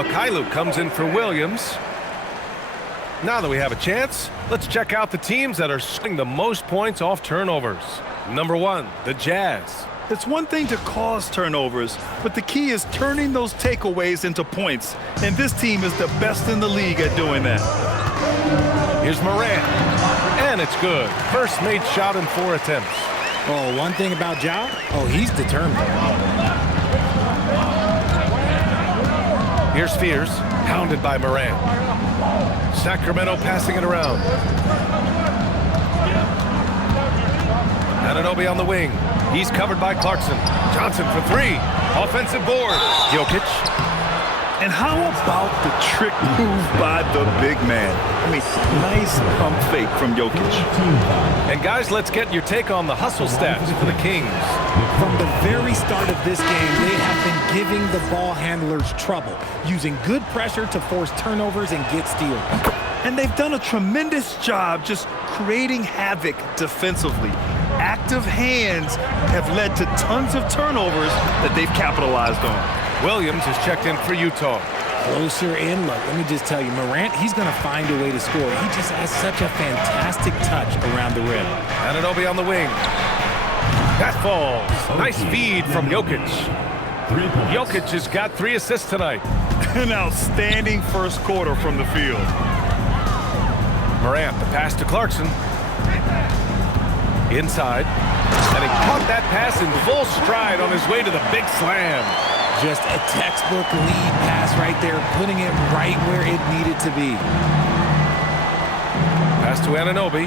Mikhailuk comes in for Williams. Now that we have a chance, let's check out the teams that are scoring the most points off turnovers. Number 1, the Jazz. It's one thing to cause turnovers, but the key is turning those takeaways into points. And this team is the best in the league at doing that. Here's Morant. And it's good. First made shot in 4 attempts. Oh, one thing about Ja, he's determined. Here's Spears, hounded by Morant. Sacramento passing it around. Anunoby on the wing. He's covered by Clarkson. Johnson for 3. Offensive board. Jokic. And how about the trick move by the big man? I mean, nice pump fake from Jokic. And guys, let's get your take on the hustle stats for the Kings. From the very start of this game, they have been giving the ball handlers trouble, using good pressure to force turnovers and get steals. And they've done a tremendous job just creating havoc defensively. Active hands have led to tons of turnovers that they've capitalized on. Williams is checked in for Utah. Closer in, look, let me just tell you, Morant, he's going to find a way to score. He just has such a fantastic touch around the rim. Anunoby on the wing. That falls. Nice feed from Jokic. Jokic has got 3 assists tonight. An outstanding first quarter from the field. Morant, the pass to Clarkson. Inside. And he caught that pass in full stride on his way to the big slam. Just a textbook lead pass right there, putting it right where it needed to be. Pass to Anunoby.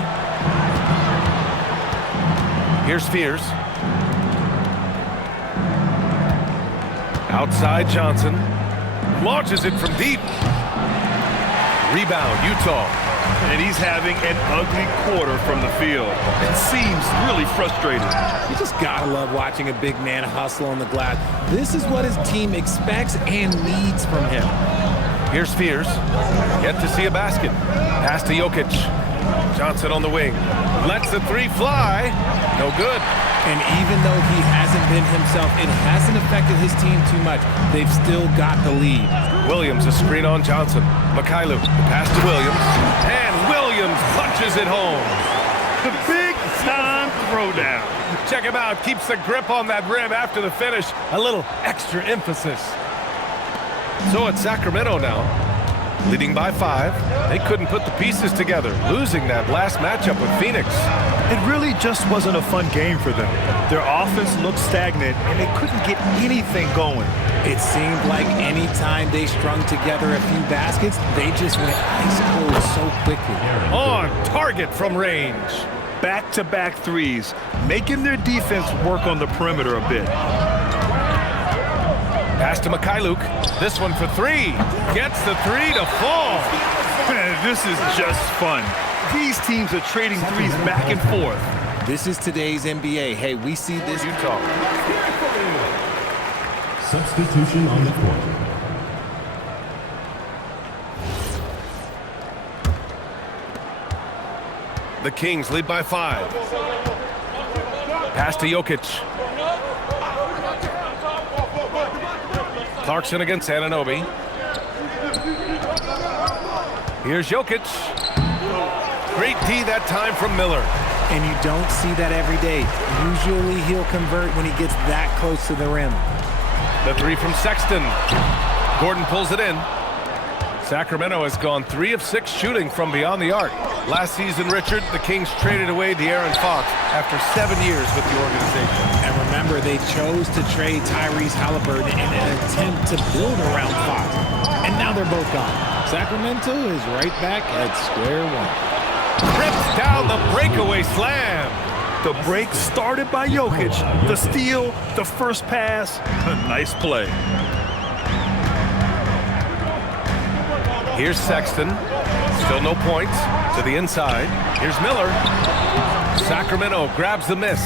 Here's Spears. Outside Johnson. Launches it from deep. Rebound, Utah. And he's having an ugly quarter from the field. It seems really frustrated. You just gotta love watching a big man hustle on the glass. This is what his team expects and needs from him. Here's Spears. Yet to see a basket. Pass to Jokic. Johnson on the wing. Lets the 3 fly. No good. And even though he hasn't been himself, it hasn't affected his team too much. They've still got the lead. Williams, a screen on Johnson. Mikhailuk, the pass to Williams. And Williams punches it home. The big-time throwdown. Check him out. Keeps the grip on that rim after the finish. A little extra emphasis. So it's Sacramento now, leading by 5. They couldn't put the pieces together, losing that last matchup with Phoenix. It really just wasn't a fun game for them. Their offense looked stagnant, and they couldn't get anything going. It seemed like any time they strung together a few baskets, they just went ice cold so quickly. On target from range. Back-to-back threes, making their defense work on the perimeter a bit. Pass to Mikhailuk. This one for 3. Gets the 3 to fall. This is just fun. These teams are trading threes back and forth. This is today's NBA. Hey, we see this. Utah. Substitution on the court. The Kings lead by 5. Pass to Jokic. Clarkson against Anunoby. Here's Jokic. Great D that time from Miller. And you don't see that every day. Usually he'll convert when he gets that close to the rim. The 3 from Sexton. Gordon pulls it in. Sacramento has gone 3 of 6 shooting from beyond the arc. Last season, Richard, the Kings traded away De'Aaron Fox after 7 years with the organization. And remember, they chose to trade Tyrese Halliburton in an attempt to build around Fox. And now they're both gone. Sacramento is right back at square one. Rips down the breakaway slam. The break started by Jokic. The steal, the first pass, a nice play. Here's Sexton. Still no points. To the inside. Here's Miller. Sacramento grabs the miss.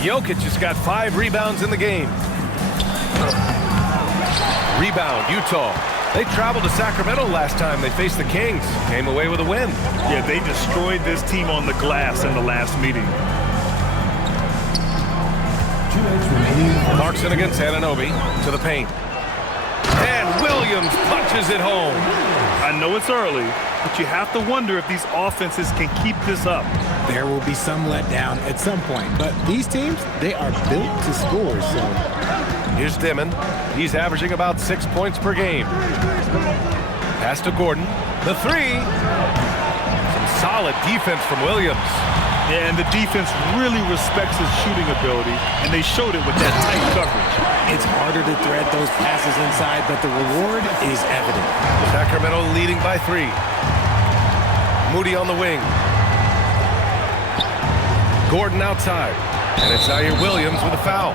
Jokic has got 5 rebounds in the game. Rebound, Utah. They traveled to Sacramento last time they faced the Kings. Came away with a win. Yeah, they destroyed this team on the glass in the last meeting. Clarkson against Anunoby. To the paint. And Williams drives it home. I know it's early, but you have to wonder if these offenses can keep this up. There will be some letdown at some point, but these teams, they are built to score, so. Here's Dimon. He's averaging about 6 points per game. Pass to Gordon. The three. Some solid defense from Williams. Yeah, and the defense really respects his shooting ability, and they showed it with that tight coverage. It's harder to thread those passes inside, but the reward is evident. Sacramento leading by 3. Moody on the wing. Gordon outside. And it's Zaire Williams with a foul.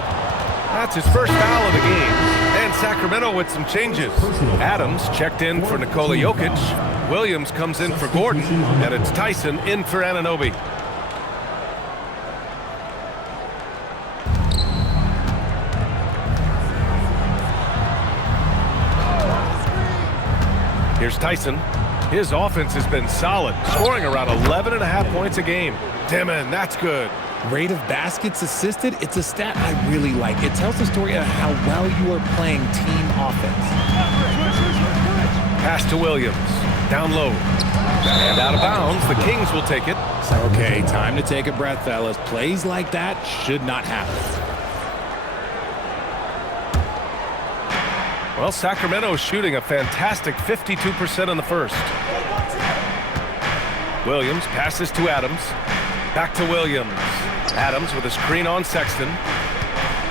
That's his first foul of the game. And Sacramento with some changes. Adams checked in for Nikola Jokic. Williams comes in for Gordon. And it's Tyson in for Anunoby. Here's Tyson. His offense has been solid, scoring around 11.5 points a game. Dimon, that's good. Rate of baskets assisted, it's a stat I really like. It tells the story of how well you are playing team offense. Pass to Williams. Down low. And out of bounds. The Kings will take it. Okay, time to take a breath, fellas. Plays like that should not happen. Well, Sacramento is shooting a fantastic 52% in the first. Williams passes to Adams. Back to Williams. Adams with a screen on Sexton.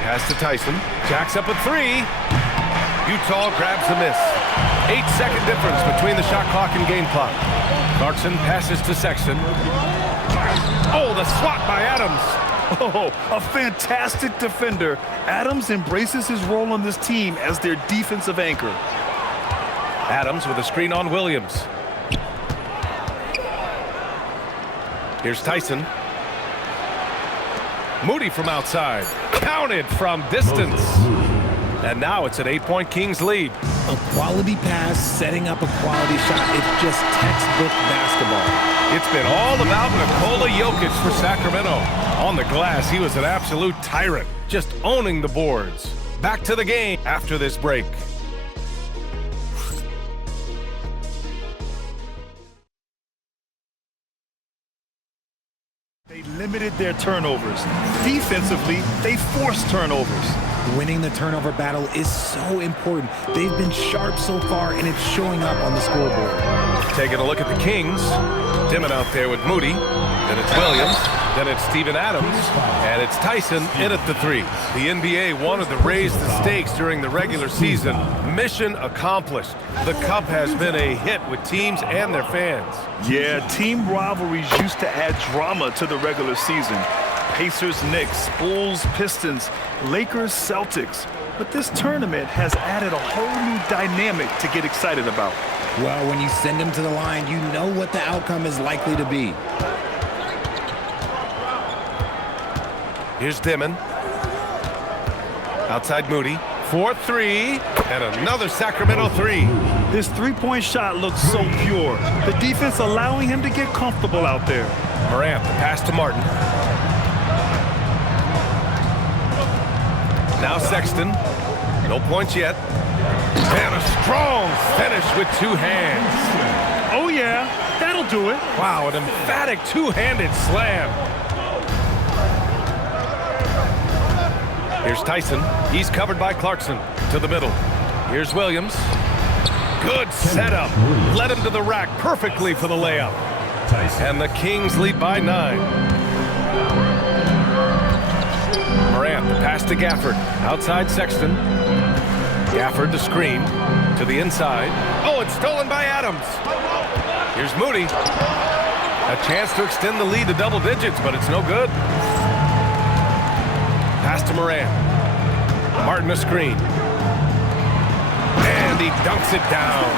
Pass to Tyson. Jacks up a three. Utah grabs a miss. 8-second difference between the shot clock and game clock. Clarkson passes to Sexton. Oh, the swat by Adams. Oh, a fantastic defender. Adams embraces his role on this team as their defensive anchor. Adams with a screen on Williams. Here's Tyson. Moody from outside. Counted from distance. And now it's an 8-point Kings lead. A quality pass, setting up a quality shot. It's just textbook basketball. It's been all about Nikola Jokic for Sacramento. On the glass, he was an absolute tyrant, just owning the boards. Back to the game after this break. They limited their turnovers. Defensively, they forced turnovers. Winning the turnover battle is so important. They've been sharp so far, and it's showing up on the scoreboard. Taking a look at the Kings. Dimon out there with Moody. Then it's Williams. Then it's Steven Adams. And it's Tyson in at the three. The NBA wanted to raise the stakes during the regular season. Mission accomplished. The Cup has been a hit with teams and their fans. Yeah, team rivalries used to add drama to the regular season. Pacers, Knicks, Bulls, Pistons, Lakers, Celtics. But this tournament has added a whole new dynamic to get excited about. Well, when you send them to the line, you know what the outcome is likely to be. Here's Dimon. Outside Moody. 4-3. And another Sacramento three. This three-point shot looks so pure. The defense allowing him to get comfortable out there. Morant, the pass to Martin. Now Sexton. No points yet. And a strong finish with two hands. Oh, yeah. That'll do it. Wow, an emphatic two-handed slam. Here's Tyson. He's covered by Clarkson. To the middle. Here's Williams. Good setup. Led him to the rack perfectly for the layup. And the Kings lead by 9. Morant, the pass to Gafford. Outside Sexton. Gafford, the screen. To the inside. Oh, it's stolen by Adams. Here's Moody. A chance to extend the lead to double digits, but it's no good. Pass to Morant. Martin, a screen. And he dunks it down.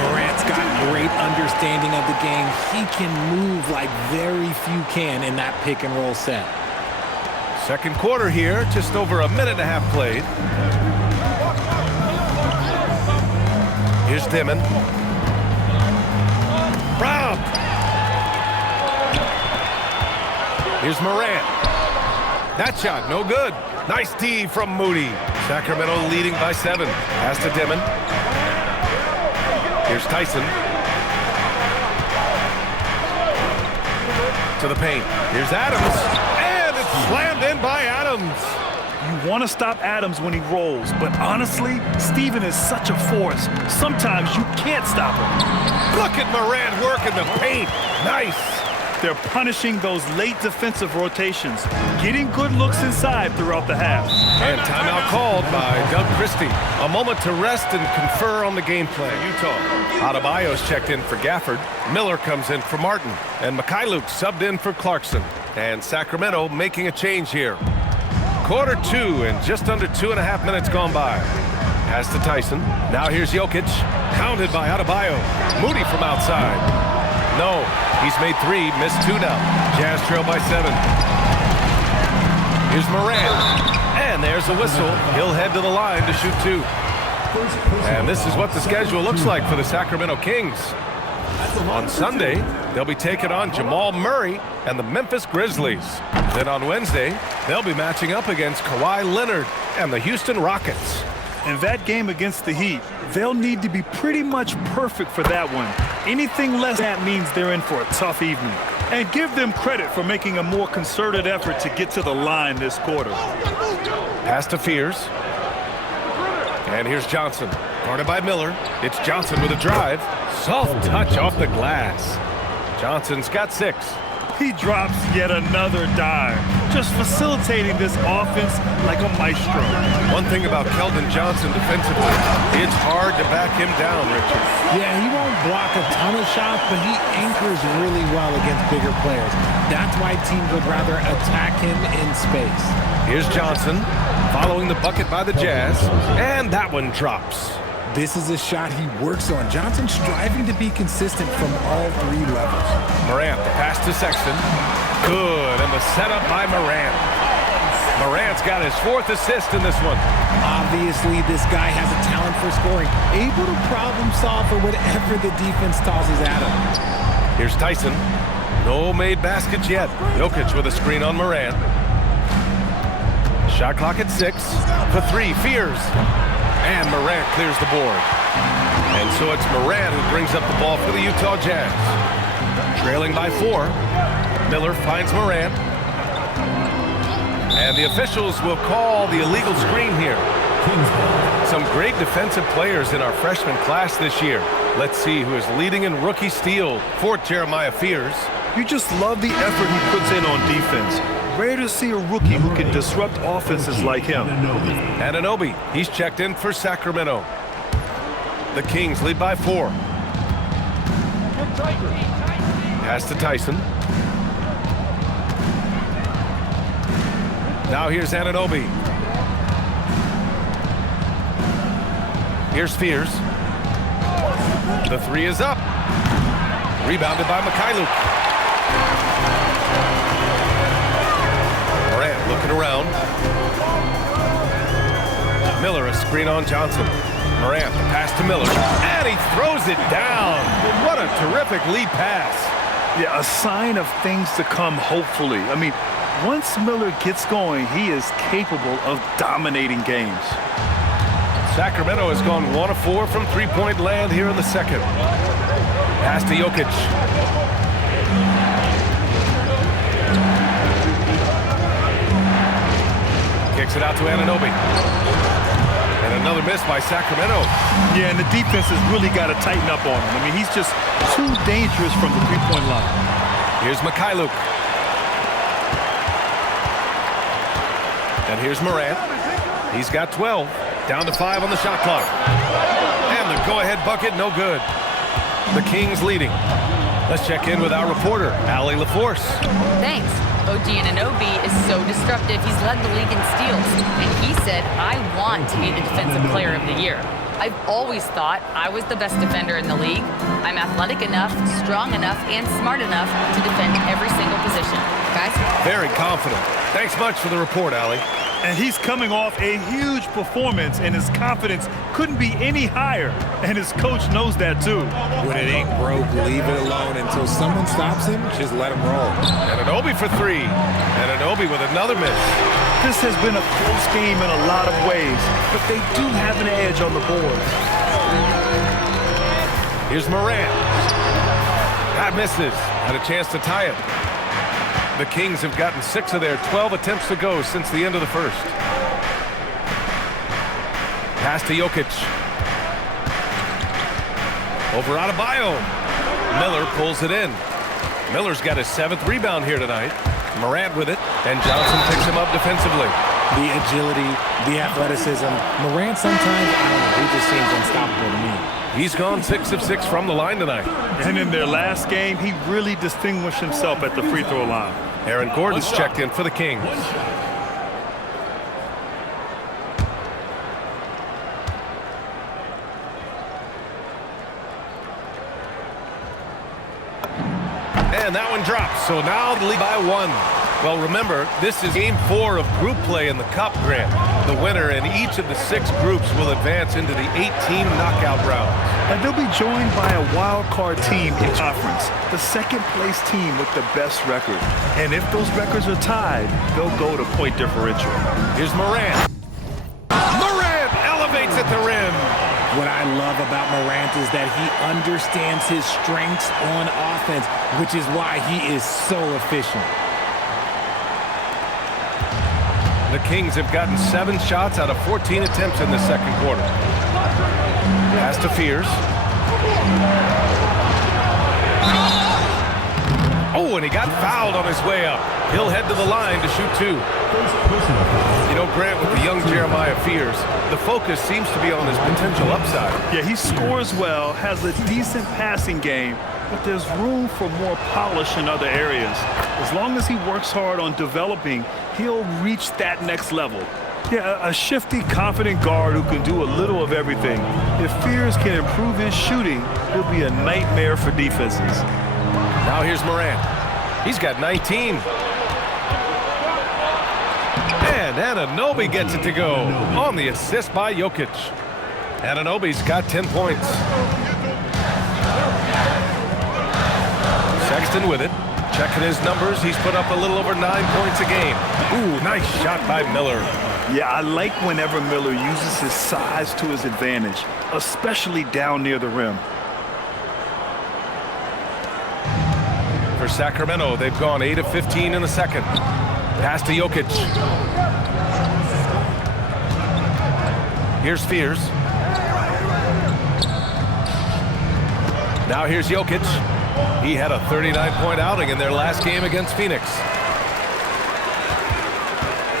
Morant's got great understanding of the game. He can move like very few can in that pick and roll set. Second quarter here, just over a minute and a half played. Here's Dimon. Robbed. Here's Morant. That shot, no good. Nice D from Moody. Sacramento leading by 7. Pass to Dimon. Here's Tyson. To the paint. Here's Adams. And it's slammed in by Adams. You want to stop Adams when he rolls, but honestly, Steven is such a force. Sometimes you can't stop him. Look at Morant work in the paint. Nice. They're punishing those late defensive rotations, getting good looks inside throughout the half. And timeout called by Doug Christie. A moment to rest and confer on the game plan. Utah. Adebayo's checked in for Gafford. Miller comes in for Martin. And Mikhailuk subbed in for Clarkson. And Sacramento making a change here. Quarter 2 and just under 2.5 minutes gone by. Pass to Tyson. Now here's Jokic. Counted by Adebayo. Moody from outside. No, he's made 3, missed 2 now. Jazz trail by 7. Here's Morant. And there's a whistle. He'll head to the line to shoot 2. And this is what the schedule looks like for the Sacramento Kings. On Sunday, they'll be taking on Jamal Murray and the Memphis Grizzlies. Then on Wednesday, they'll be matching up against Kawhi Leonard and the Houston Rockets. In that game against the Heat, they'll need to be pretty much perfect for that one. Anything less than that means they're in for a tough evening. And give them credit for making a more concerted effort to get to the line this quarter. Pass to Fears. And here's Johnson. Guarded by Miller. It's Johnson with a drive. Soft touch off the glass. Johnson's got 6. He drops yet another dime, just facilitating this offense like a maestro. One thing about Keldon Johnson defensively, it's hard to back him down, Richard. Yeah, he won't block a ton of shots, but he anchors really well against bigger players. That's why teams would rather attack him in space. Here's Johnson, following the bucket by the Jazz, and that one drops. This is a shot he works on. Johnson striving to be consistent from all 3 levels. Morant, the pass to Sexton. Good, and the setup by Morant. Morant's got his 4th assist in this one. Obviously, this guy has a talent for scoring, able to problem solve for whatever the defense tosses at him. Here's Tyson. No made baskets yet. Jokic with a screen on Morant. Shot clock at 6. For 3, Fears. And Morant clears the board. And so it's Morant who brings up the ball for the Utah Jazz. Trailing by 4. Miller finds Morant. And the officials will call the illegal screen here. Some great defensive players in our freshman class this year. Let's see who is leading in rookie steal for Jeremiah Fears. You just love the effort he puts in on defense. Rare to see a rookie who can disrupt offenses like him. Anunoby, he's checked in for Sacramento. The Kings lead by 4. Pass to Tyson. Now here's Anunoby. Here's Fears. The 3 is up. Rebounded by Mikhailuk. Morant looking around. Miller, a screen on Johnson. Morant, the pass to Miller. And he throws it down. What a terrific lead pass. Yeah, a sign of things to come, hopefully. I mean, once Miller gets going, he is capable of dominating games. Sacramento has gone 1 of 4 from three-point land here in the second. Pass to Jokic. Kicks it out to Anunoby. And another miss by Sacramento. Yeah, and the defense has really got to tighten up on him. I mean, he's just too dangerous from the three-point line. Here's Mikhailuk. And here's Morant. He's got 12. Down to 5 on the shot clock. And the go-ahead bucket, no good. The Kings leading. Let's check in with our reporter, Allie LaForce. Thanks. OG Anunoby is so disruptive. He's led the league in steals. And he said, I want to be the defensive player of the year. I've always thought I was the best defender in the league. I'm athletic enough, strong enough, and smart enough to defend every single position. Guys? Very confident. Thanks much for the report, Allie. And he's coming off a huge performance, and his confidence couldn't be any higher. And his coach knows that, too. When it ain't broke, leave it alone until someone stops him. Just let him roll. Anunoby for 3. Anunoby with another miss. This has been a close game in a lot of ways, but they do have an edge on the board. Here's Morant. That misses. Had a chance to tie it. The Kings have gotten 6 of their 12 attempts to go since the end of the first. Pass to Jokic. Over Adebayo. Miller pulls it in. Miller's got his 7th rebound here tonight. Morant with it, and Johnson picks him up defensively. The agility, the athleticism. Morant sometimes, I don't know, he just seems unstoppable to me. He's gone 6 of 6 from the line tonight. And in their last game, he really distinguished himself at the free throw line. Aaron Gordon's checked in for the Kings. And that one drops, so now the lead by 1. Well, remember, this is Game 4 of group play in the Cup, Grant. The winner in each of the 6 groups will advance into the 8-team knockout round. And they'll be joined by a wild card team in conference, the second-place team with the best record. And if those records are tied, they'll go to point differential. Here's Morant. Morant elevates at the rim. What I love about Morant is that he understands his strengths on offense, which is why he is so efficient. The Kings have gotten 7 shots out of 14 attempts in the second quarter. Pass to Fears. Oh, and he got fouled on his way up. He'll head to the line to shoot 2. You know, Grant, with the young Jeremiah Fears, the focus seems to be on his potential upside. Yeah, he scores well, has a decent passing game, but there's room for more polish in other areas. As long as he works hard on developing, he'll reach that next level. Yeah, a shifty, confident guard who can do a little of everything. If Fears can improve his shooting, he'll be a nightmare for defenses. Now here's Morant. He's got 19. And Anunoby gets it to go on the assist by Jokic. Anunoby's got 10 points. Sexton with it. Checking his numbers, he's put up a little over 9 points a game. Ooh, nice shot by Miller. Yeah, I like whenever Miller uses his size to his advantage, especially down near the rim. For Sacramento, they've gone 8 of 15 in the second. Pass to Jokic. Here's Fears. Now here's Jokic. He had a 39-point outing in their last game against Phoenix.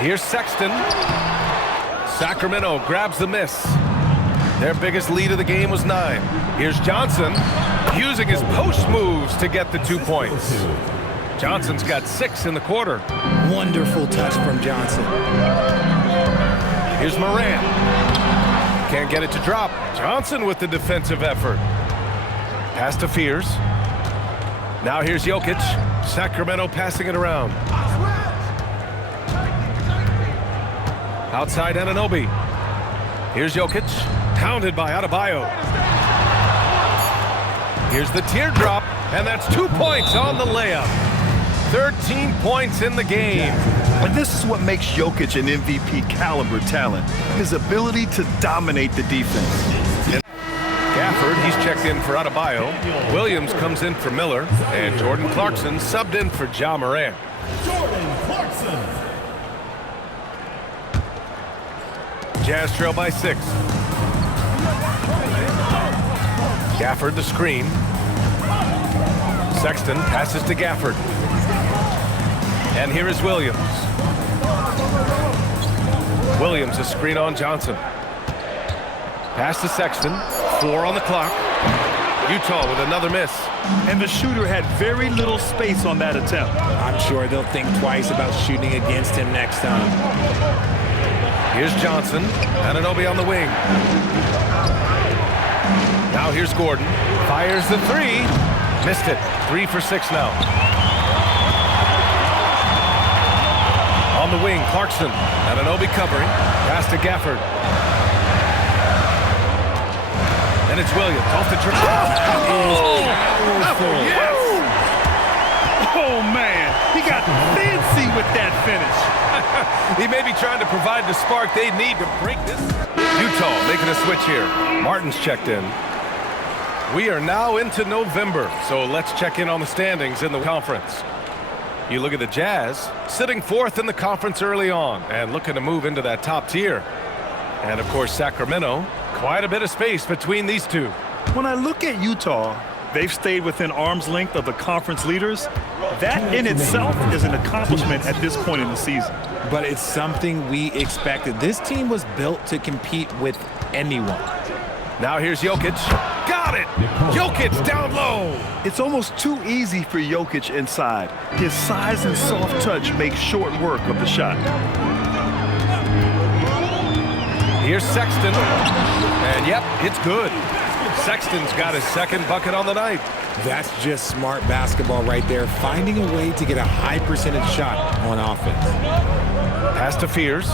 Here's Sexton. Sacramento grabs the miss. Their biggest lead of the game was 9. Here's Johnson using his post moves to get the 2 points. Johnson's got 6 in the quarter. Wonderful touch from Johnson. Here's Morant. Can't get it to drop. Johnson with the defensive effort. Pass to Fears. Now here's Jokic. Sacramento passing it around. Outside Anunoby. Here's Jokic. Pounded by Adebayo. Here's the teardrop, and that's 2 points on the layup. 13 points in the game. And this is what makes Jokic an MVP caliber talent, his ability to dominate the defense. Gafford, he's checked in for Adebayo. Williams comes in for Miller, and Jordan Clarkson subbed in for Ja Morant. Jordan Clarkson. Jazz trail by 6. Gafford the screen. Sexton passes to Gafford. And here is Williams. Williams a screen on Johnson. Pass to Sexton. 4 on the clock. Utah with another miss. And the shooter had very little space on that attempt. I'm sure they'll think twice about shooting against him next time. Here's Johnson. Anunoby on the wing. Now here's Gordon. Fires the 3. Missed it. 3 for 6 now. On the wing, Clarkson. Anunoby covering. Pass to Gafford. And it's Williams off the trip. Yes! Oh, man. He got fancy with that finish. He may be trying to provide the spark they need to break this. Utah making a switch here. Martin's checked in. We are now into November, so let's check in on the standings in the conference. You look at the Jazz, sitting fourth in the conference early on and looking to move into that top tier. And, of course, Sacramento, quite a bit of space between these two. When I look at Utah, they've stayed within arm's length of the conference leaders. That in itself is an accomplishment at this point in the season. But it's something we expected. This team was built to compete with anyone. Now here's Jokic. Got it! Jokic down low! It's almost too easy for Jokic inside. His size and soft touch make short work of the shot. Here's Sexton. And yep, it's good. Sexton's got his second bucket on the night. That's just smart basketball right there, finding a way to get a high percentage shot on offense. Pass to Fears.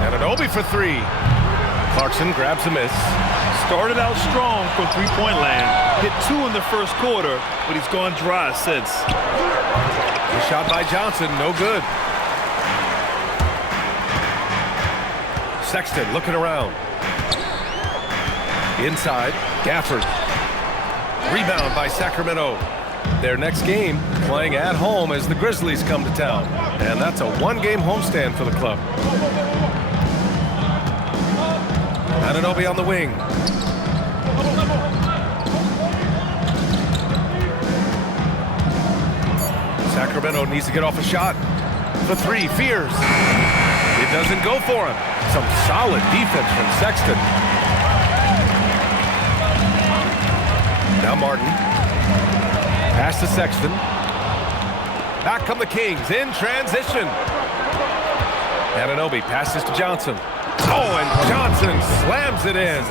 And an Obi for three. Clarkson grabs a miss. Started out strong from three-point land. Hit 2 in the first quarter, but he's gone dry since. The shot by Johnson, no good. Sexton looking around. Inside, Gafford. Rebound by Sacramento. Their next game playing at home as the Grizzlies come to town. And that's a one-game homestand for the club. Anunoby on the wing. Sacramento needs to get off a shot. For three, Fears. It doesn't go for him. Some solid defense from Sexton. Now Martin. Pass to Sexton. Back come the Kings in transition. Anunoby passes to Johnson. Oh, and Johnson slams it in.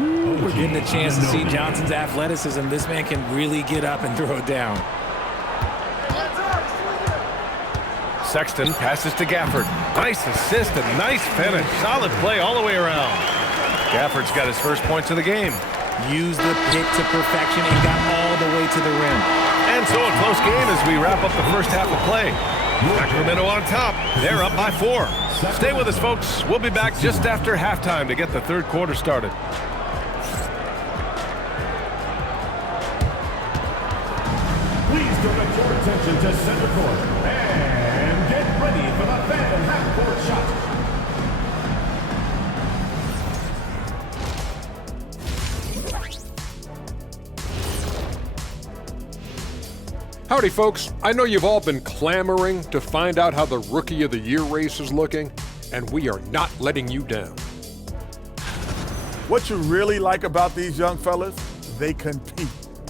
Ooh, we're getting a chance to see Johnson's athleticism. This man can really get up and throw it down. Sexton passes to Gafford. Nice assist and nice finish. Solid play all the way around. Gafford's got his first points of the game. Used the pick to perfection and got all the way to the rim. And so a close game as we wrap up the first half of play. Sacramento on top. They're up by 4. Stay with us, folks. We'll be back just after halftime to get the third quarter started. Please direct your attention to center court and get ready for the Phantom half-court shot. Howdy, folks. I know you've all been clamoring to find out how the Rookie of the Year race is looking, and we are not letting you down. What you really like about these young fellas, they compete.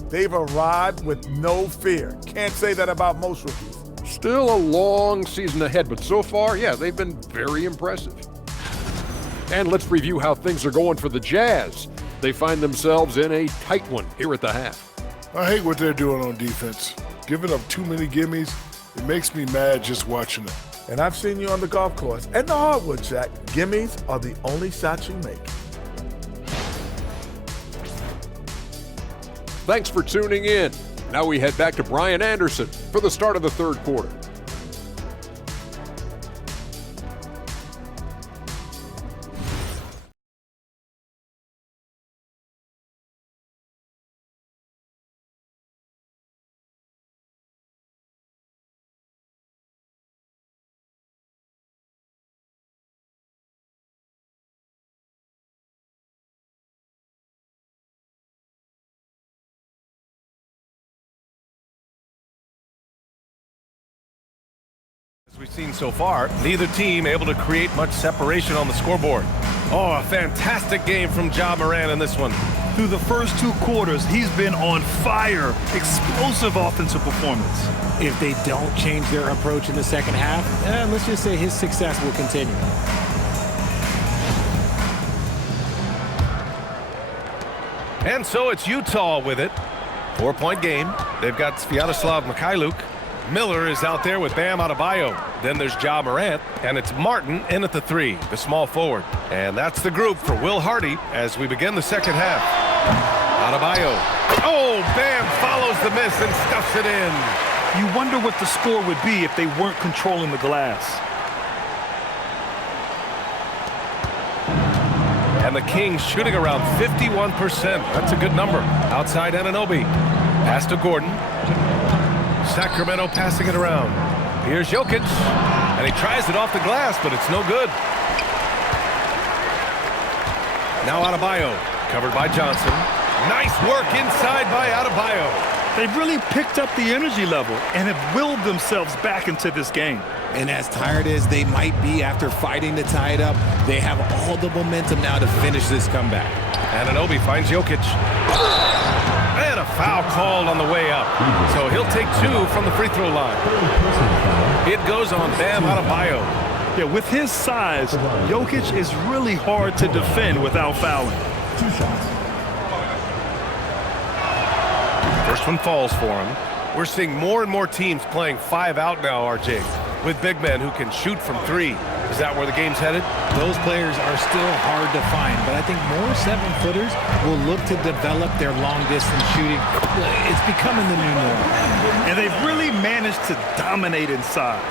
They've arrived with no fear. Can't say that about most rookies. Still a long season ahead, but so far, yeah, they've been very impressive. And let's review how things are going for the Jazz. They find themselves in a tight one here at the half. I hate what they're doing on defense. Giving up too many gimmies, it makes me mad just watching it. And I've seen you on the golf course and the hardwood, Jack. Gimmies are the only shots you make. Thanks for tuning in. Now we head back to Brian Anderson for the start of the third quarter. As we've seen so far, neither team able to create much separation on the scoreboard. Oh, a fantastic game from Ja Morant in this one. Through the first 2 quarters, he's been on fire. Explosive offensive performance. If they don't change their approach in the second half, let's just say his success will continue. And so it's Utah with it. 4-point game. They've got Sviatoslav Mikhailuk. Miller is out there with Bam Adebayo. Then there's Ja Morant, and it's Martin in at the 3, the small forward. And that's the group for Will Hardy as we begin the second half. Adebayo. Oh, Bam follows the miss and stuffs it in. You wonder what the score would be if they weren't controlling the glass. And the Kings shooting around 51%. That's a good number. Outside Anunoby. Pass to Gordon. Sacramento passing it around. Here's Jokic. And he tries it off the glass, but it's no good. Now Adebayo. Covered by Johnson. Nice work inside by Adebayo. They've really picked up the energy level and have willed themselves back into this game. And as tired as they might be after fighting to tie it up, they have all the momentum now to finish this comeback. Anunoby finds Jokic. And a foul called on the way up. So he'll take 2 from the free throw line. It goes on Bam Adebayo. Yeah, with his size, Jokic is really hard to defend without fouling. 2 shots. First one falls for him. We're seeing more and more teams playing 5 out now, RJ, with big men who can shoot from 3. Is that where the game's headed? Those players are still hard to find, but I think more 7-footers will look to develop their long-distance shooting. It's becoming the new norm. And they've really managed to dominate inside.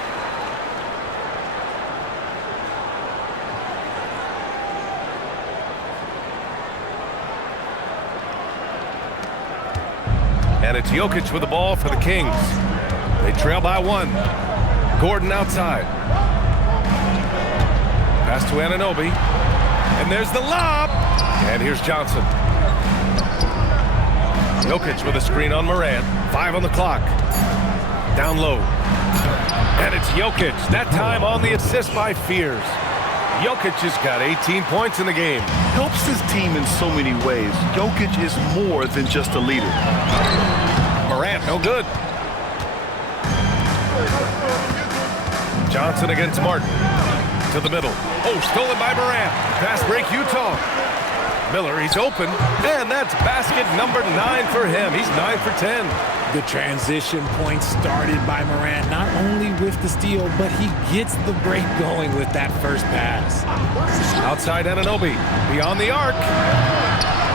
And it's Jokic with the ball for the Kings. They trail by 1. Gordon outside. Pass to Anunoby. And there's the lob. And here's Johnson. Jokic with a screen on Morant. 5 on the clock. Down low. And it's Jokic. That time on the assist by Fears. Jokic has got 18 points in the game. Helps his team in so many ways. Jokic is more than just a leader. Morant, no good. Johnson against Martin. To the middle. Oh, stolen by Morant. Pass break, Utah. Miller, he's open. And that's basket number 9 for him. He's 9 for 10. The transition point started by Morant, not only with the steal, but he gets the break going with that first pass. Outside Anunoby. Beyond the arc.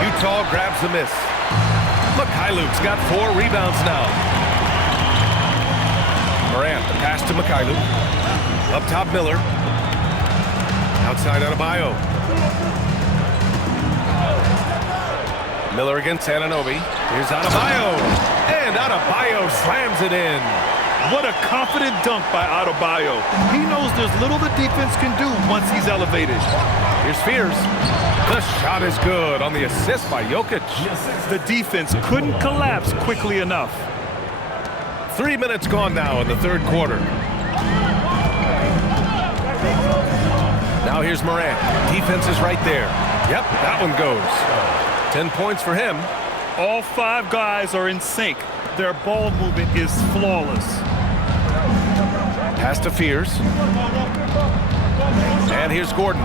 Utah grabs the miss. Mikhailuk's got 4 rebounds now. Morant, the pass to Mikhailuk. Up top, Miller. Outside Adebayo. Miller against Anunoby. Here's Adebayo. And Adebayo slams it in. What a confident dunk by Adebayo. He knows there's little the defense can do once he's elevated. Here's Fears. The shot is good on the assist by Jokic. The defense couldn't collapse quickly enough. 3 minutes gone now in the third quarter. Now here's Morant. Defense is right there. Yep, that one goes. 10 points for him. All 5 guys are in sync. Their ball movement is flawless. Pass to Fears. And here's Gordon.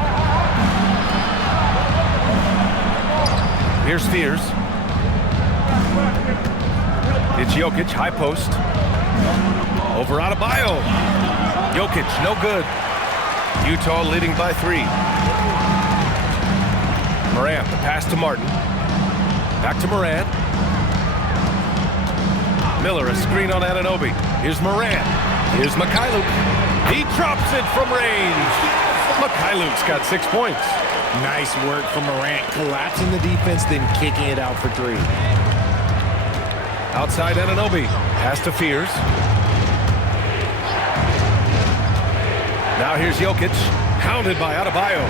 Here's Fears. It's Jokic, high post. Over Adebayo. Jokic, no good. Utah leading by 3. Morant, the pass to Martin. Back to Morant. Miller, a screen on Anunoby. Here's Morant. Here's Mikhailuk. He drops it from range. Mikhailuk's got 6 points. Nice work from Morant, collapsing the defense, then kicking it out for 3. Outside Anunoby. Pass to Fears. Now here's Jokic. Hounded by Adebayo.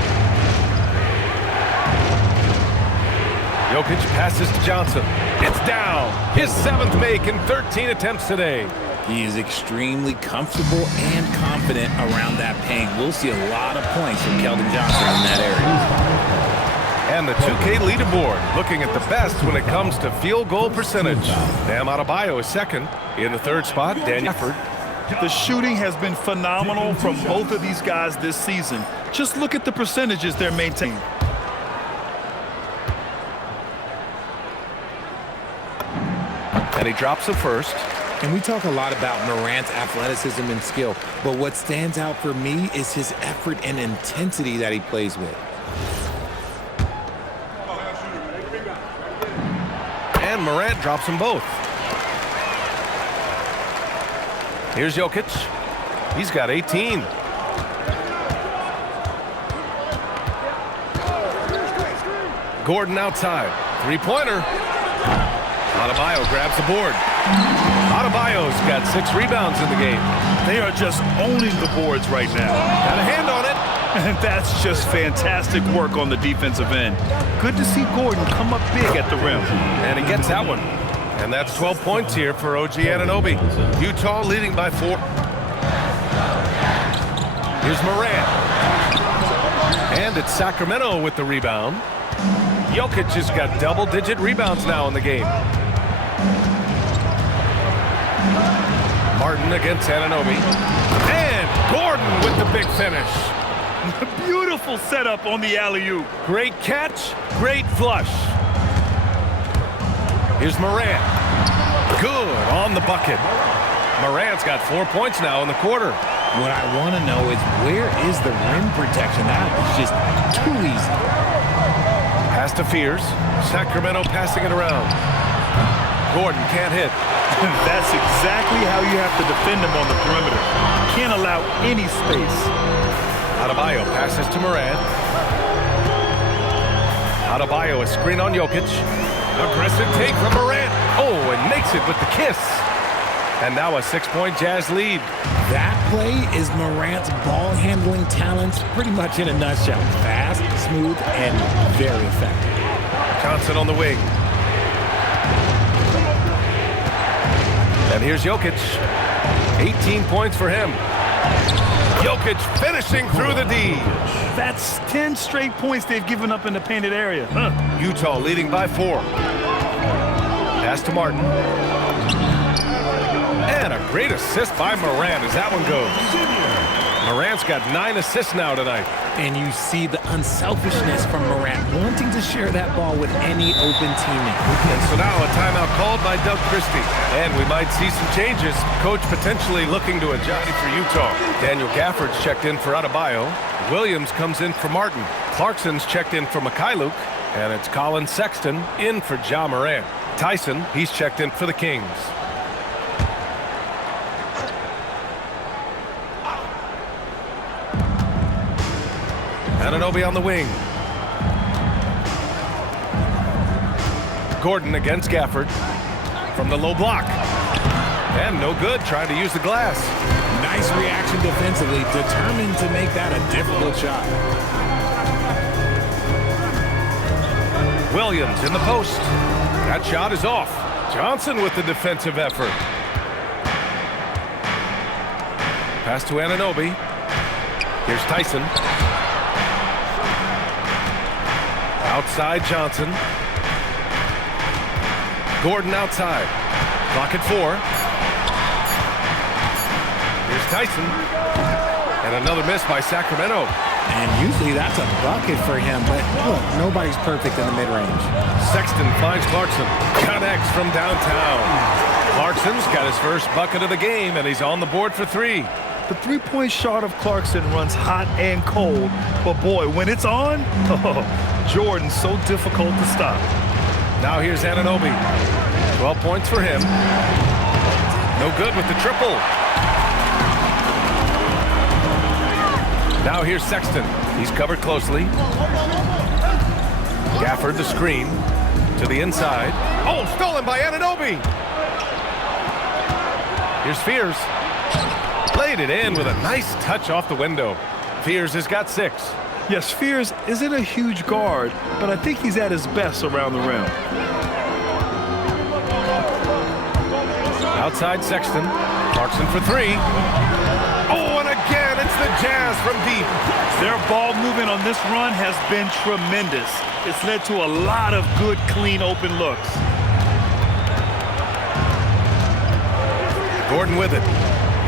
Jokic passes to Johnson. It's down. His 7th make in 13 attempts today. He is extremely comfortable and confident around that paint. We'll see a lot of points from Keldon Johnson in that area. And the 2K leaderboard looking at the best when it comes to field goal percentage. Bam Adebayo is second. In the 3rd spot, Daniel Efford. The shooting has been phenomenal from both of these guys this season. Just look at the percentages they're maintaining. And he drops the first. And we talk a lot about Morant's athleticism and skill, but what stands out for me is his effort and intensity that he plays with. And Morant drops them both. Here's Jokic. He's got 18. Gordon outside. Three-pointer. Adebayo grabs the board. Adebayo's got 6 rebounds in the game. They are just owning the boards right now. Got a hand on it. And that's just fantastic work on the defensive end. Good to see Gordon come up big at the rim. And he gets that one. And that's 12 points here for OG Anunoby. Utah leading by 4. Here's Morant. And it's Sacramento with the rebound. Jokic has got double-digit rebounds now in the game. Martin against Anunoby. And Gordon with the big finish. Beautiful setup on the alley-oop. Great catch, great flush. Here's Morant. Good on the bucket. Morant's got 4 points now in the quarter. What I want to know is where is the rim protection? That is just too easy. Pass to Fears. Sacramento passing it around. Gordon can't hit. That's exactly how you have to defend him on the perimeter. Can't allow any space. Adebayo passes to Morant. Adebayo a screen on Jokic. Aggressive take from Morant. Oh, and makes it with the kiss. And now a 6-point Jazz lead. That play is Morant's ball handling talents pretty much in a nutshell. Fast, smooth, and very effective. Johnson on the wing. And here's Jokic. 18 points for him. Jokic finishing through the D. That's 10 straight points they've given up in the painted area. Utah leading by 4. Pass to Martin. And a great assist by Morant as that one goes. Morant's got 9 assists now tonight. And you see the unselfishness from Morant, wanting to share that ball with any open teammate. And so now a timeout called by Doug Christie. And we might see some changes. Coach potentially looking to adjust for Utah. Daniel Gafford's checked in for Adebayo. Williams comes in for Martin. Clarkson's checked in for Mikhailuk. And it's Colin Sexton in for Ja Morant. Tyson, he's checked in for the Kings. Anunoby on the wing. Gordon against Gafford from the low block. And no good, trying to use the glass. Nice reaction defensively, determined to make that a difficult shot. Williams in the post. That shot is off. Johnson with the defensive effort. Pass to Anunoby. Here's Tyson. Outside Johnson. Gordon outside. Clock at 4. Here's Tyson. And another miss by Sacramento. And usually that's a bucket for him, but look, nobody's perfect in the mid-range. Sexton finds Clarkson. Connects from downtown. Clarkson's got his first bucket of the game, and he's on the board for 3. The three-point shot of Clarkson runs hot and cold, but boy, when it's on, Jordan's so difficult to stop. Now here's Anunoby. 12 points for him. No good with the triple. Now here's Sexton. He's covered closely. Gafford the screen to the inside. Oh, stolen by Anunoby. Here's Fears. Played it in with a nice touch off the window. Fears has got 6. Yes, Fears isn't a huge guard, but I think he's at his best around the rim. Outside Sexton. Clarkson for 3. Oh, and again, it's the Jazz from deep. Their ball movement on this run has been tremendous. It's led to a lot of good, clean, open looks. Gordon with it.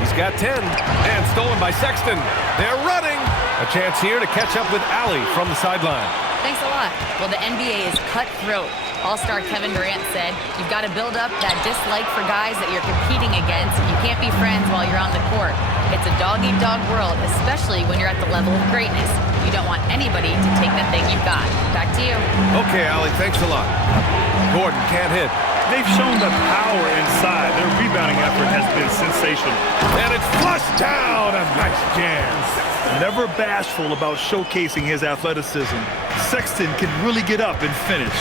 He's got 10. And stolen by Sexton. They're running. A chance here to catch up with Allie from the sideline. Thanks a lot. Well, the NBA is cutthroat. All-star Kevin Durant said, you've got to build up that dislike for guys that you're competing against. You can't be friends while you're on the court. It's a dog-eat-dog world, especially when you're at the level of greatness. You don't want anybody to take the thing you've got. Back to you. Okay, Allie, thanks a lot. Gordon can't hit. They've shown the power inside. Their rebounding effort has been sensational. And it's flushed down. A nice jam. Never bashful about showcasing his athleticism, Sexton can really get up and finish.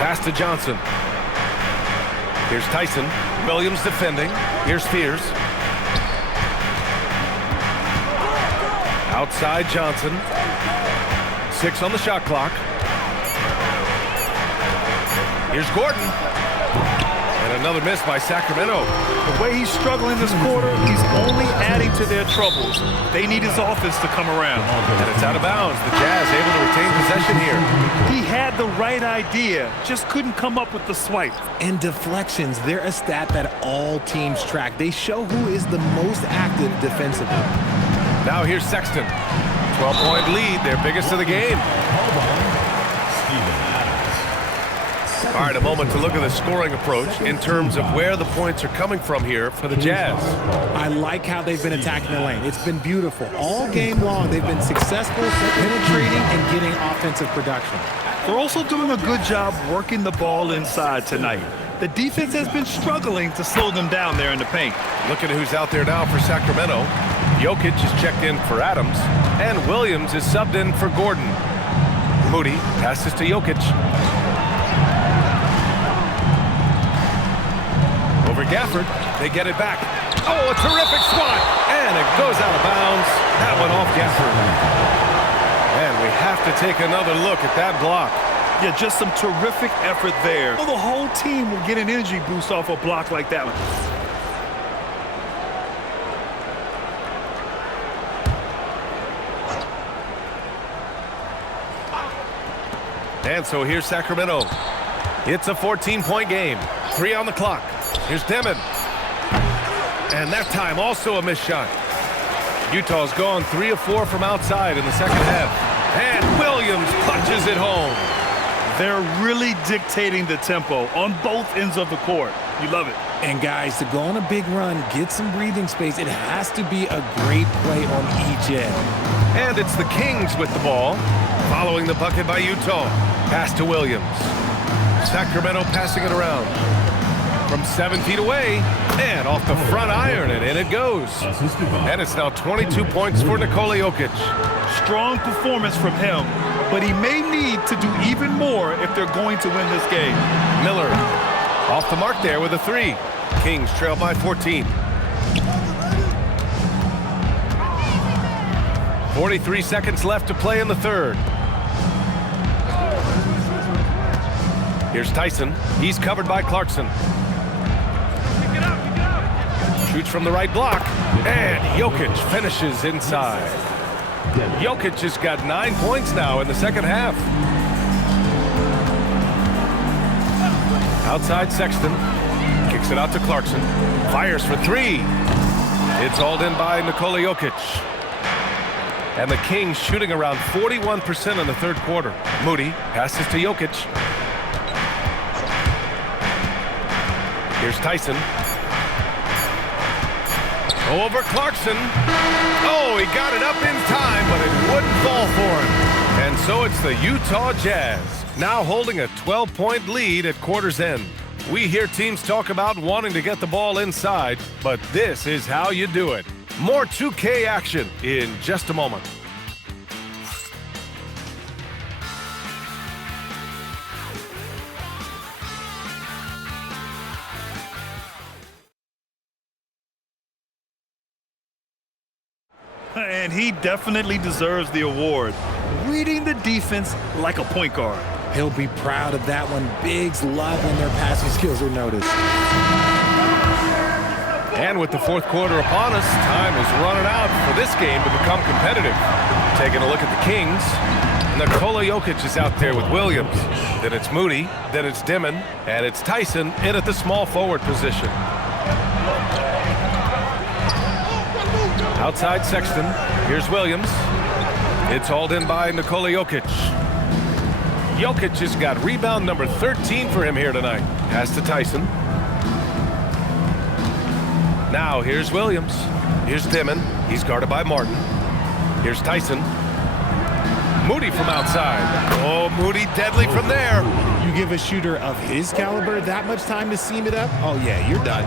Pass to Johnson. Here's Tyson. Williams defending. Here's Spears. Outside Johnson. 6 on the shot clock. Here's Gordon. And another miss by Sacramento. The way he's struggling this quarter, he's only adding to their troubles. They need his offense to come around. And it's out of bounds. The Jazz able to retain possession here. He had the right idea, just couldn't come up with the swipe. And deflections, they're a stat that all teams track. They show who is the most active defensively. Now here's Sexton. 12-point lead, their biggest of the game. All right, a moment to look at the scoring approach in terms of where the points are coming from here for the Jazz. I like how they've been attacking the lane. It's been beautiful. All game long, they've been successful penetrating and getting offensive production. They're also doing a good job working the ball inside tonight. The defense has been struggling to slow them down there in the paint. Look at who's out there now for Sacramento. Jokic is checked in for Adams, and Williams is subbed in for Gordon. Moody passes to Jokic. Over Gafford, they get it back. Oh, a terrific swat, and it goes out of bounds. That one off Gafford. And we have to take another look at that block. Yeah, just some terrific effort there. Well, the whole team will get an energy boost off a block like that one. And so here's Sacramento. It's a 14-point game. 3 on the clock. Here's Demon. And that time also a missed shot. Utah's gone 3 of 4 from outside in the second half. And Williams punches it home. They're really dictating the tempo on both ends of the court. You love it. And guys, to go on a big run, get some breathing space, it has to be a great play on each end. And it's the Kings with the ball, following the bucket by Utah. Pass to Williams. Sacramento passing it around. From 7 feet away, and off the front iron, and in it goes. And it's now 22 points for Nikola Jokic. Strong performance from him, but he may need to do even more if they're going to win this game. Miller off the mark there with a 3. Kings trail by 14. 43 seconds left to play in the third. Here's Tyson. He's covered by Clarkson. Shoots from the right block, and Jokic finishes inside. Jokic has got 9 points now in the second half. Outside Sexton. Kicks it out to Clarkson. Fires for 3. It's hauled in by Nikola Jokic. And the Kings shooting around 41% in the third quarter. Moody passes to Jokic. Here's Tyson. Over Clarkson. Oh, he got it up in time, but it wouldn't fall for him. And so it's the Utah Jazz, now holding a 12-point lead at quarter's end. We hear teams talk about wanting to get the ball inside, but this is how you do it. More 2K action in just a moment. And he definitely deserves the award. Reading the defense like a point guard. He'll be proud of that one. Bigs love when their passing skills are noticed. And with the fourth quarter upon us, time is running out for this game to become competitive. Taking a look at the Kings. Nikola Jokic is out there with Williams. Then it's Moody. Then it's Dimon. And it's Tyson in at the small forward position. Outside Sexton. Here's Williams. It's hauled in by Nikola Jokic. Jokic has got rebound number 13 for him here tonight. Pass to Tyson. Now here's Williams. Here's Dimon. He's guarded by Martin. Here's Tyson. Moody from outside. Oh, Moody deadly from there. You give a shooter of his caliber that much time to seam it up? Oh, yeah, you're done.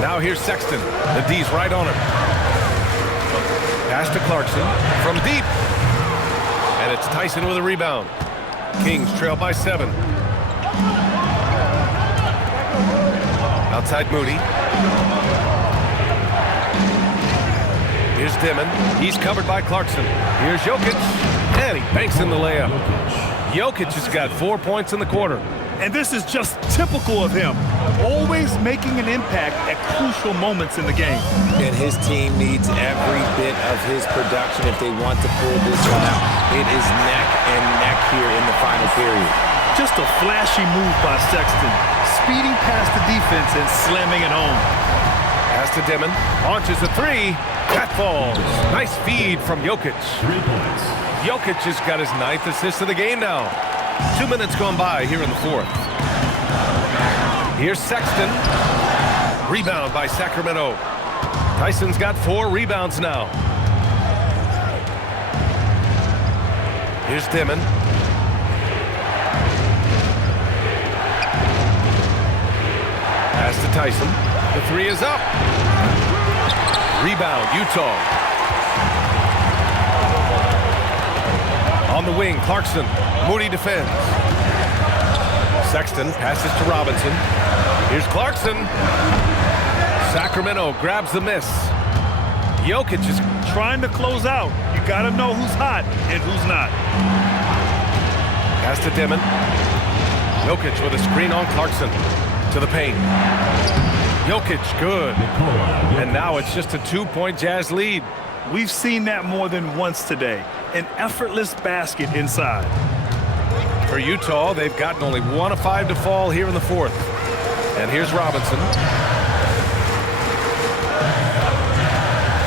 Now here's Sexton. The D's right on him. Pass to Clarkson from deep. And it's Tyson with a rebound. Kings trail by 7. Outside Moody. Here's Dimon. He's covered by Clarkson. Here's Jokic. And he banks in the layup. Jokic has got 4 points in the quarter. And this is just typical of him. Always making an impact at crucial moments in the game. And his team needs every bit of his production if they want to pull this one out. It is neck and neck here in the final period. Just a flashy move by Sexton. Speeding past the defense and slamming it home. Pass to Dimon. Launches a 3. That falls. Nice feed from Jokic. 3 points. Jokic has got his 9th assist of the game now. 2 minutes gone by here in the 4th. Here's Sexton. Rebound by Sacramento. Tyson's got 4 rebounds now. Here's Dimon. Pass to Tyson. The 3 is up. Rebound, Utah. On the wing, Clarkson. Moody defends. Sexton passes to Robinson. Here's Clarkson. Sacramento grabs the miss. Jokic is Trying to close out. You got to know who's hot and who's not. pass to Dimon. Jokic with a screen on Clarkson. To the paint. Jokic, good. And now it's just a 2-point Jazz lead. We've seen that more than once today. An effortless basket inside. For Utah, they've gotten only 1 of 5 to fall here in the 4th. And here's Robinson.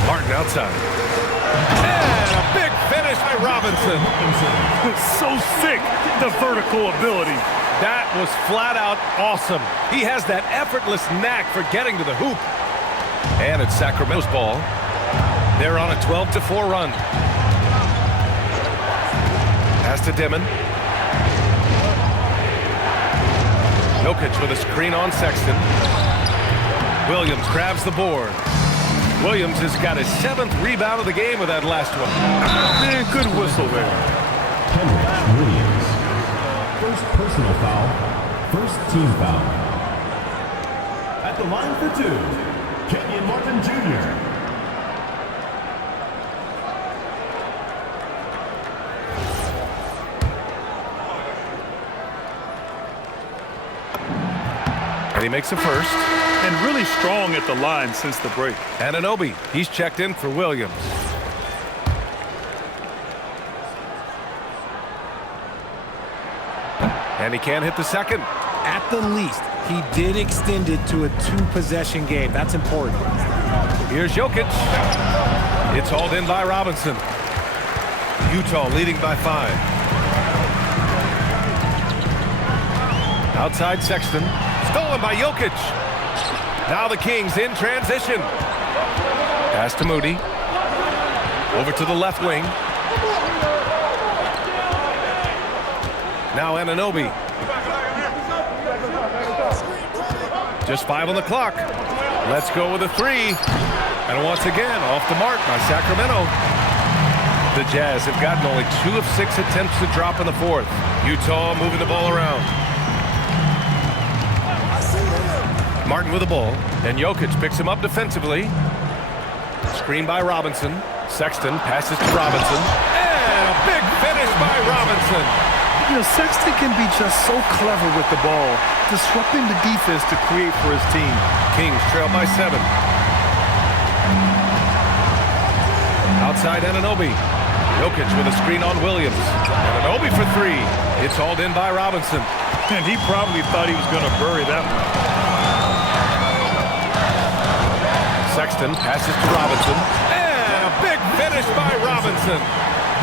Martin outside. And a big finish by Robinson. So sick, the vertical ability. That was flat out awesome. He has that effortless knack for getting to the hoop. And it's Sacramento's ball. They're on a 12-4 run. Pass to Dimon. Jokic with a screen on Sexton. Williams grabs the board. Williams has got his 7th rebound of the game with that last one. Man, good whistle there. Kenrich Williams. First personal foul. First team foul. At the line for 2, Kenyon Martin Jr. And he makes a first. And really strong at the line since the break. Anunoby, he's checked in for Williams. And he can't hit the second. At the least, he did extend it to a 2-possession game. That's important. Here's Jokic. It's hauled in by Robinson. Utah leading by 5. Outside Sexton. Stolen by Jokic. Now the Kings in transition. Pass to Moody. Over to the left wing. Now Anunoby. Just 5 on the clock. Let's go with a 3. And once again, off the mark by Sacramento. The Jazz have gotten only 2 of 6 attempts to drop in the 4th. Utah moving the ball around. Martin with the ball, and Jokic picks him up defensively. Screen by Robinson. Sexton passes to Robinson. And a big finish by Robinson. You know, Sexton can be just so clever with the ball, disrupting the defense to create for his team. Kings trail by 7. Outside Anunoby. Jokic with a screen on Williams. Anunoby for 3. It's hauled in by Robinson. And he probably thought he was going to bury that one. Sexton passes to Robinson. And a big finish by Robinson.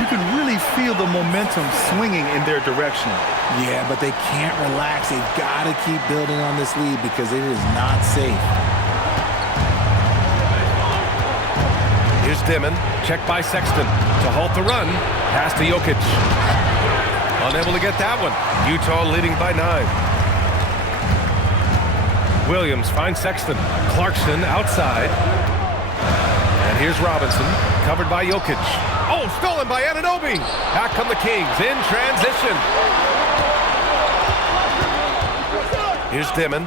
You can really feel the momentum swinging in their direction. Yeah, but they can't relax. They've got to keep building on this lead because it is not safe. Here's Here's Dimon. Checked by Sexton. To halt the run. Pass to Jokic. Unable to get that one. Utah leading by 9. Williams finds Sexton. Clarkson outside. And here's Robinson. Covered by Jokic. Oh, stolen by Anunoby. Back come the Kings in transition. Here's Dimon.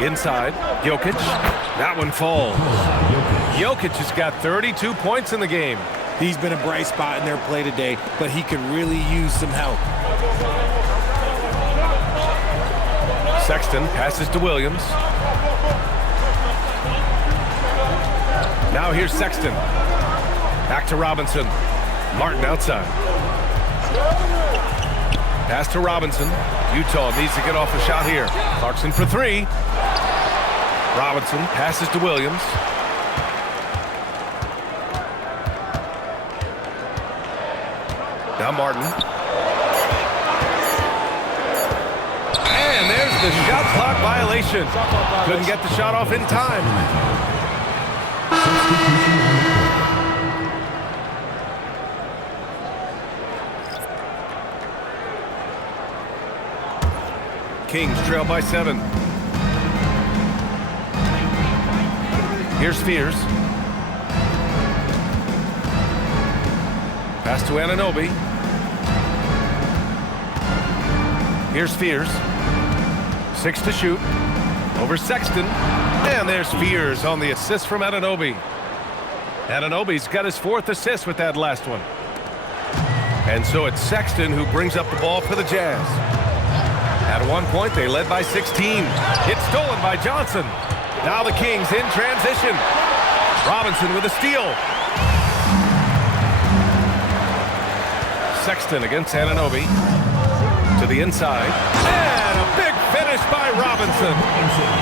Inside, Jokic. That one falls. Jokic has got 32 points in the game. He's been a bright spot in their play today, but he could really use some help. Sexton passes to Williams. Now here's Sexton. Back to Robinson. Martin outside. Pass to Robinson. Utah needs to get off a shot here. Clarkson for 3. Robinson passes to Williams. Now Martin. And there's the shot clock violation. Couldn't get the shot off in time. Kings trail by 7. Here's Spears. Pass to Anunoby. Here's Spears. 6 to shoot. Over Sexton. And there's Spears on the assist from Anunoby. Anunoby's got his 4th assist with that last one. And so it's Sexton who brings up the ball for the Jazz. At one point, they led by 16. It's stolen by Johnson. Now the Kings in transition. Robinson with a steal. Sexton against Anunoby. To the inside. And a big finish by Robinson.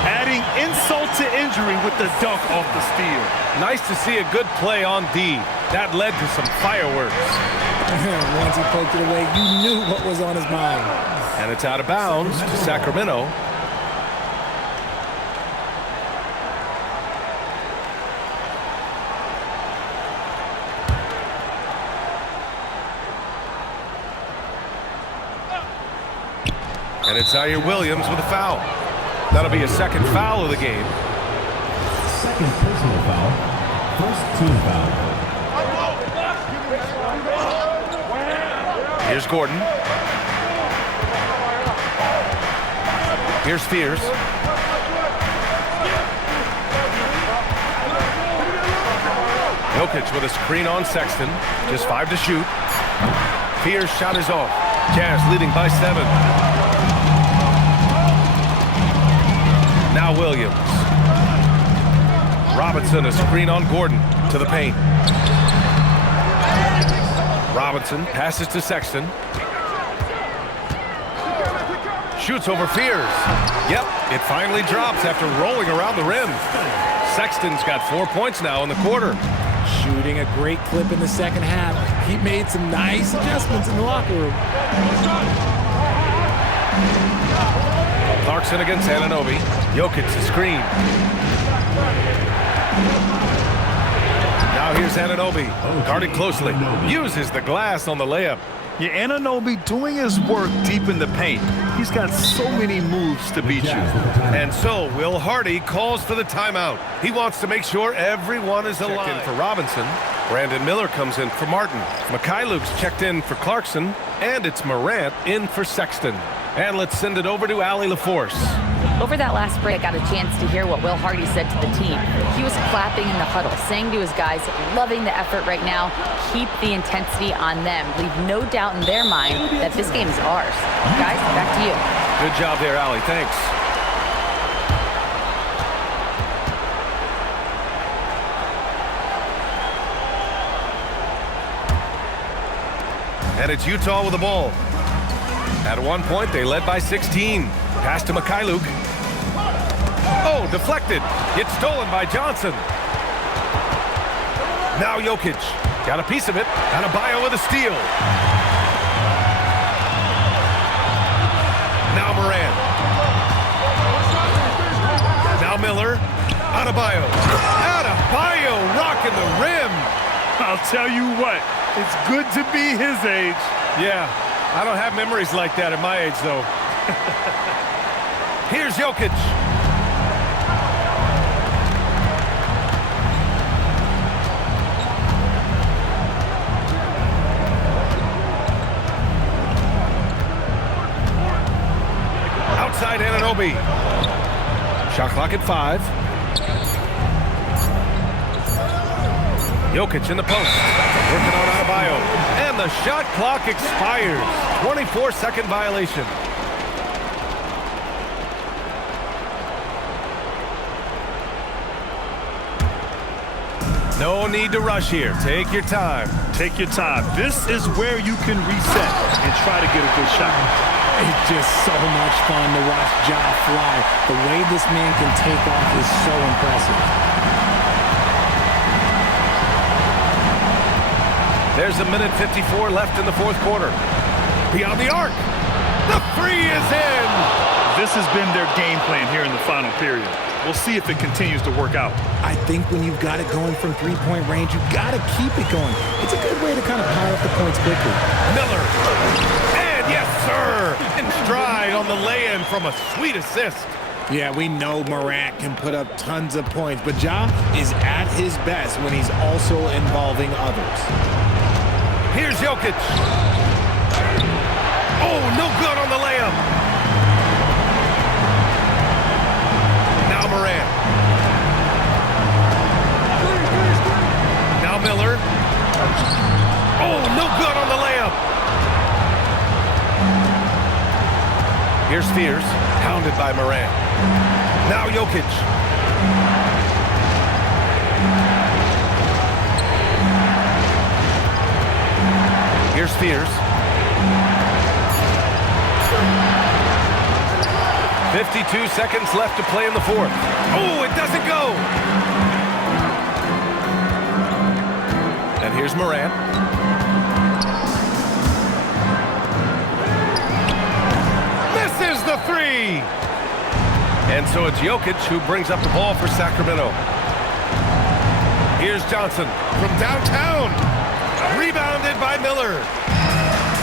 Adding insult to injury with the dunk off the steal. Nice to see a good play on D. That led to some fireworks. Once he poked it away, you knew what was on his mind. And it's out of bounds to Sacramento. And it's Zaire Williams with a foul. That'll be a second foul of the game. Second personal foul. First team foul. Here's Gordon. Here's Spears. Jokic with a screen on Sexton. Just 5 to shoot. Spears' shot is off. Jazz leading by 7. Now Williams. Robinson, a screen on Gordon to the paint. Robinson passes to Sexton. Shoots over Fears. Yep, it finally drops after rolling around the rim. Sexton's got 4 points now in the quarter. Shooting a great clip in the second half. He made some nice adjustments in the locker room. Clarkson against Anunoby. Jokic the screen. Now here's Anunoby. Guarded closely. Uses the glass on the layup. Yeah, Anunoby doing his work deep in the paint. He's got so many moves to beat you. And so Will Hardy calls for the timeout. He wants to make sure everyone is alive. Checked in for Robinson. Brandon Miller comes in for Martin. Mikhailuk's checked in for Clarkson. And it's Morant in for Sexton. And let's send it over to Allie LaForce. Over that last break, I got a chance to hear what Will Hardy said to the team. He was clapping in the huddle, saying to his guys, loving the effort right now, keep the intensity on them. Leave no doubt in their mind that this game is ours. Guys, back to you. Good job there, Allie. Thanks. And it's Utah with the ball. At one point, they led by 16. Pass to Mikhailuk. Oh, deflected. It's stolen by Johnson. Now Jokic. Got a piece of it. Adebayo with a steal. Now Morant. Now Miller. Adebayo. Adebayo rocking the rim. I'll tell you what, it's good to be his age. Yeah, I don't have memories like that at my age, though. Here's Jokic. Outside Anunoby. Shot clock at 5. Jokic in the post. Working on Adebayo. And the shot clock expires. 24-second violation. No need to rush here. Take your time. Take your time. This is where you can reset and try to get a good shot. It's just so much fun to watch Ja fly. The way this man can take off is so impressive. There's a minute 54 left in the fourth quarter. Beyond the arc. The three is in. This has been their game plan here in the final period. We'll see if it continues to work out. I think when you've got it going from three-point range, you've got to keep it going. It's a good way to kind of pile up the points quickly. Miller. And yes, sir. In stride on the lay-in from a sweet assist. Yeah, we know Morant can put up tons of points, but Ja is at his best when he's also involving others. Here's Jokic. Oh, no good on the layup. Now Morant. Now Miller. Oh, no good on the layup. Here's Spears, hounded by Morant. Now Jokic. Here's Spears. 52 seconds left to play in the fourth. Oh, it doesn't go. And here's Morant. Misses the three. And so it's Jokic who brings up the ball for Sacramento. Here's Johnson from downtown. Rebounded by Miller.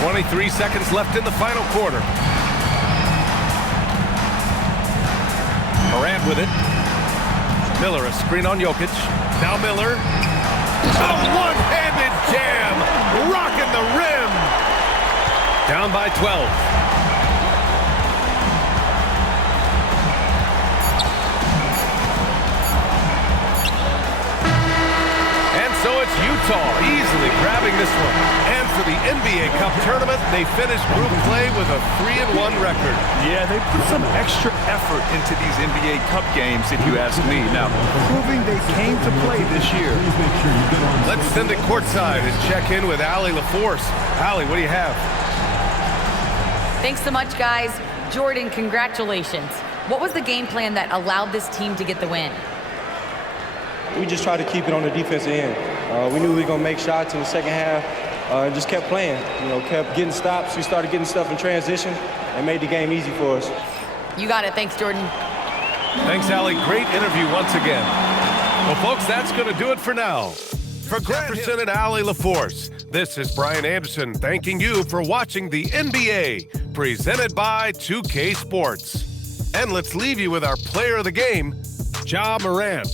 23 seconds left in the final quarter. Morant with it. Miller, a screen on Jokic. Now Miller. A one-handed jam. Rocking the rim. Down by 12. So it's Utah easily grabbing this one. And for the NBA Cup tournament, they finished group play with a 3-1 record. Yeah, they put some extra effort into these NBA Cup games, if you ask me. Now, proving they came to play this year. Let's send it courtside and check in with Allie LaForce. Allie, what do you have? Thanks so much, guys. Jordan, congratulations. What was the game plan that allowed this team to get the win? We just tried to keep it on the defensive end. We knew we were going to make shots in the second half and just kept playing. You know, kept getting stops. We started getting stuff in transition and made the game easy for us. You got it. Thanks, Jordan. Thanks, Allie. Great interview once again. Well, folks, that's going to do it for now. For Jefferson and Allie LaForce, this is Brian Anderson thanking you for watching the NBA, presented by 2K Sports. And let's leave you with our player of the game, Ja Morant.